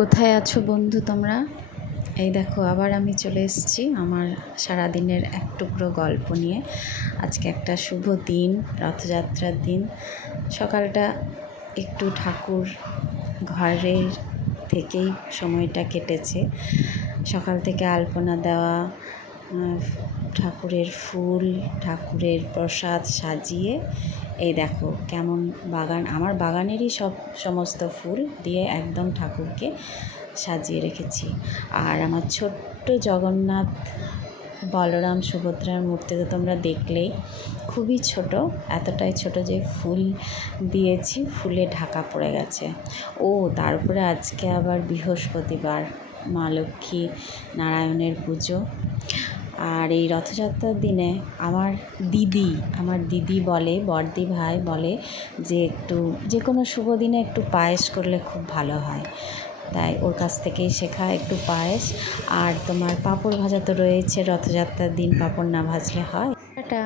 কোথায় আছো বন্ধু তোমরা? এই দেখো আবার আমি চলে এসেছি আমার সারাদিনের এক টুকরো গল্প নিয়ে। আজকে একটা শুভ দিন, রথযাত্রার দিন। সকালটা একটু ঠাকুর ঘরের থেকেই সময়টা কেটেছে। সকাল থেকে আলপনা দেওয়া, ঠাকুরের ফুল, ঠাকুরের প্রসাদ সাজিয়ে এই দেখো কেমন বাগান, আমার বাগানেরই সমস্ত ফুল দিয়ে একদম ঠাকুরকে সাজিয়ে রেখেছি। আর আমার ছোট্ট জগন্নাথ, বলরাম, সুভদ্রার মূর্তি তো তোমরা দেখলেই, খুবই ছোট, এতটাই ছোট যে ফুল দিয়েছি, ফুলে ঢাকা পড়ে গেছে। তারপরে আজকে আবার বৃহস্পতিবার, মা লক্ষ্মী নারায়ণের পুজো। আর এই রথযাত্রার দিনে আমার দিদি বলে, বড়দি ভাই বলে যে একটু যে কোনো শুভ দিনে একটু পায়েস করলে খুব ভালো হয়। তাই ওর কাছ থেকেই শেখা একটু পায়েস। আর তোমার পাঁপড় ভাজা তো রয়েছে, রথযাত্রার দিন পাঁপড় না ভাজলে হয়। টাটা।